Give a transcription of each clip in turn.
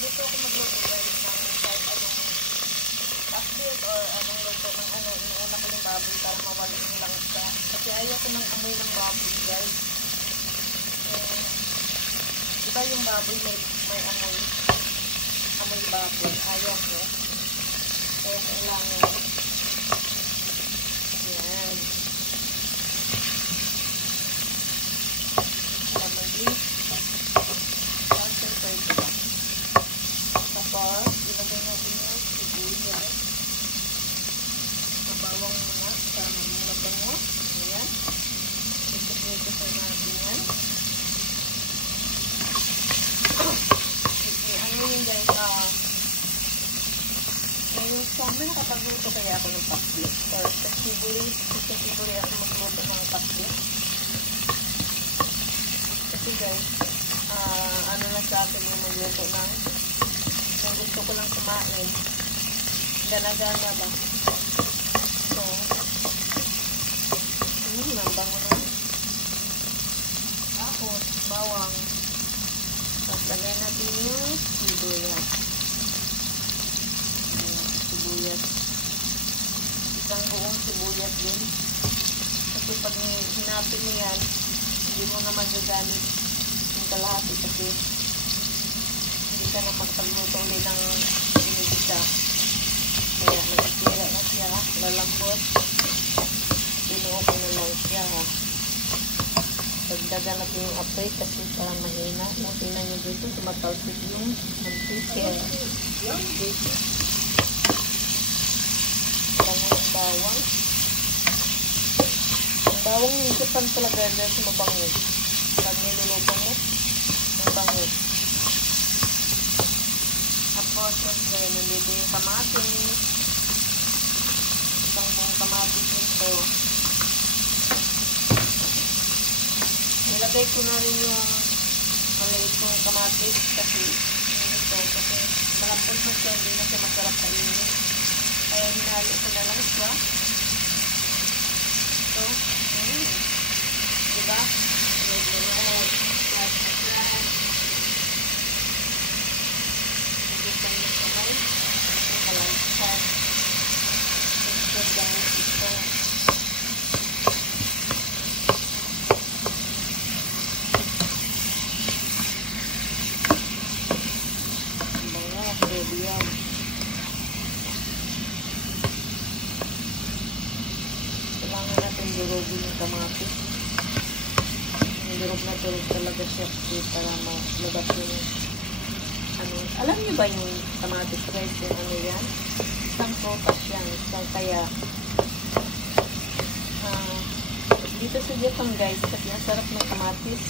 Dito ako magluto guys ng kahit anong update or anong luto ng ano. Inuuna ko yung baboy para mawala yung langsa. Kasi ayaw ko ng amoy ng baboy guys. Diba yung baboy may amoy. Amoy baboy. Ayaw ko. Kaya kailangan. Yan. Lamagis. Tapos, ilagay natin yung sibuyas. Mabawang muna para mabango. Ayan. Ito sa natin yan. Ano yun guys, yung sabi nakapagluto kaya ako ng paslit. Or kasi ako magluto ng paslit. Kasi guys, ano na sa akin yung magluto ng kung gusto ko lang kumain. Gana-gana ba? So, nambango na. Tapos, bawang. Tapos, lagay natin yung sibuyas. Sibuyas. Isang buong sibuyas din. Kasi pag hinapin mo yan, hindi mo na magagamit yung kalahati kasi hindi ka na magpagluto ulit ng inigisa. Kaya nagkira na siya, lalambot. Pinuo ko na lang siya. Pagdagan natin yung apoy kasi parang mahina. Tingnan nyo dito, tumatalsik yung mag-chicken. Bango ng bawang. Ang bawang yung Japan talaga dahil sumabango. Pag niluluto mo, mabango. Tapos, nandito yung kamatis. Isang buong kamatis nito. Nilagay ko na rin yung maliit kong kamatis kasi malambot na siya, hindi na siya masarap kainin. Kaya hinalo ko na lang siya. So, diba? Hindi ko yung kamay. Kalansan. Ito guys, ito. Yan. Kailangan natin durugin yung kamatis. Durog na durog talaga siya para malabas yung ano. Alam niyo ba yung kamatis guys, yung ano yan? Isang protas yan. Kaya dito sa Japan guys, kasi ang sarap ng kamatis.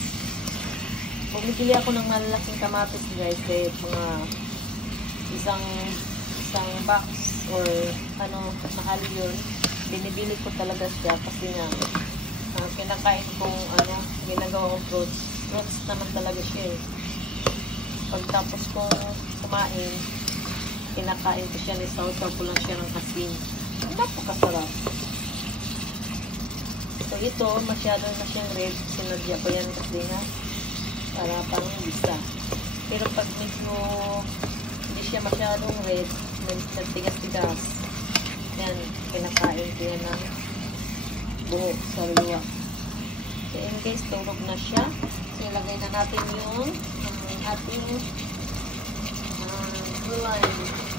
Bumibili ako ng malalaking kamatis guys, kahit mga isang box or ano, mahal yun. Binibili ko talaga siya kasi nga kinakain kong ano, ginagawang fruits naman talaga siya eh. Pagtapos kong kumain, kinakain ko siya, nisawsaw ko lang siya ng asin. Napakasarap. So ito, masyado na siyang red. Sinadya ko yan kasi nga para pang bisa. Pero pag medyo hindi siya masyadong red, nagtigas-tigas. Yan, kinakain ko yan ng buo sa luwa. So yan guys, turog na siya. So ilagay na natin yung ating gulay.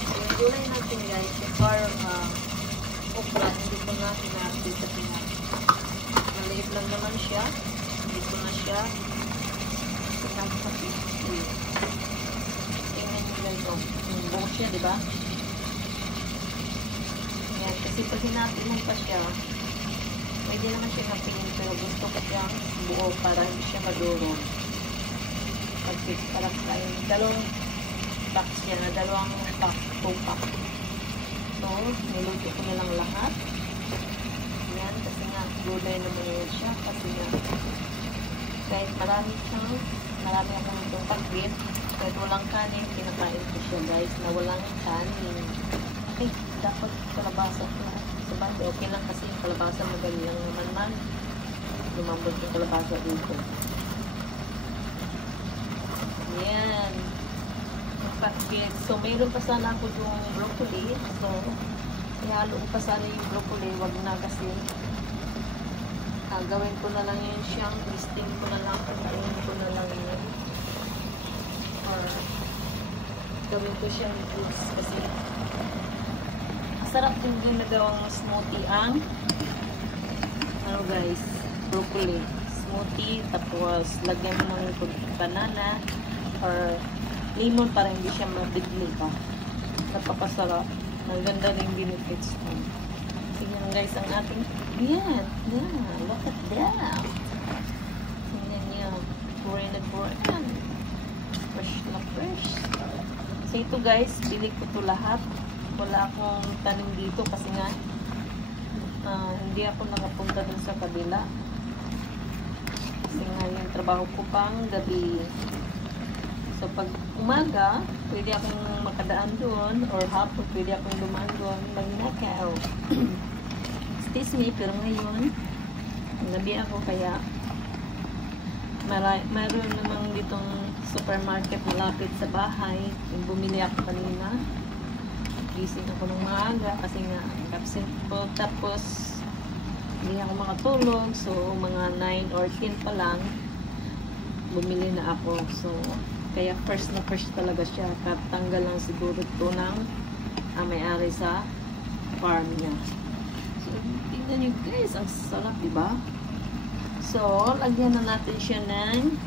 So yung gulay natin guys, yung parang okra, hindi ko na hinati kasi nga maliit lang naman siya. Hindi ko na siya pinagpapisi. Yung buo siya, diba? Yan, kasi pag hinati mo pa siya, pwede naman siya napingin, pero gusto ko siyang buo para hindi siya madurog. Pag-fix parang tayo, dalawang box niya na, dalawang pack, 2 pack. So, niluto ko na lang lahat. Yan, kasi nga, gulay naman yun siya, kasi nga, kahit marami akong itong pag-grip, kahit walang kanin, kinakain ko siya guys, na walang kanin. Okay, dapat kalabasa ko. Sa banda, okay lang kasi yung kalabasa magaling lang naman lumambot yung kalabasa dito. Yan. packet. So, mayroon pa sana ako yung broccoli. So, ihalo ko pa sana yung broccoli. Wag na kasi. Gawin ko na lang yun siyang steam ko na lang. Pagkain ko na lang yun. Or, gawin ko siyang juice kasi masarap din ginagawang smoothie ang ano guys, broccoli smoothie, tapos lagyan mo ng banana or lemon para hindi siya mabigli pa. Napakasarap. Ang ganda rin benefits mo. Tingnan guys ang ating yan. Yeah, look at that. Tingnan niyo. Buray na buray. Fresh na fresh. So ito guys, bili ko to lahat. Wala akong tanim dito kasi nga hindi ako nakapunta dun sa kabila. Kasi nga yung trabaho ko pang gabi. So pag umaga, pwede akong makadaan doon or hapon pwede akong dumaan doon magnakaw. Excuse me, pero ngayon gabi ako kaya mayroon namang ditong supermarket malapit sa bahay. Yung bumili ako kanina. Gising ako ng maaga kasi nga absent po. Tapos hindi ako makatulog. So mga 9 or 10 pa lang bumili na ako. So kaya first na first talaga siya. Katanggal lang siguro ito ng may-ari sa farm niya. So tingnan nyo guys, ang sarap diba? So lagyan na natin siya ng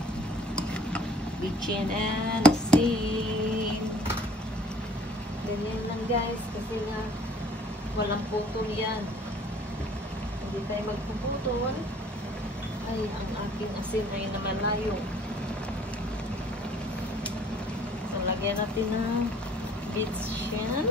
bitchin and asin. Ganyan lang guys, kasi nga walang putol yan. Hindi tayo magpuputol. Ay, ang aking asin ay namalayo. So, lagyan natin ng bitchin.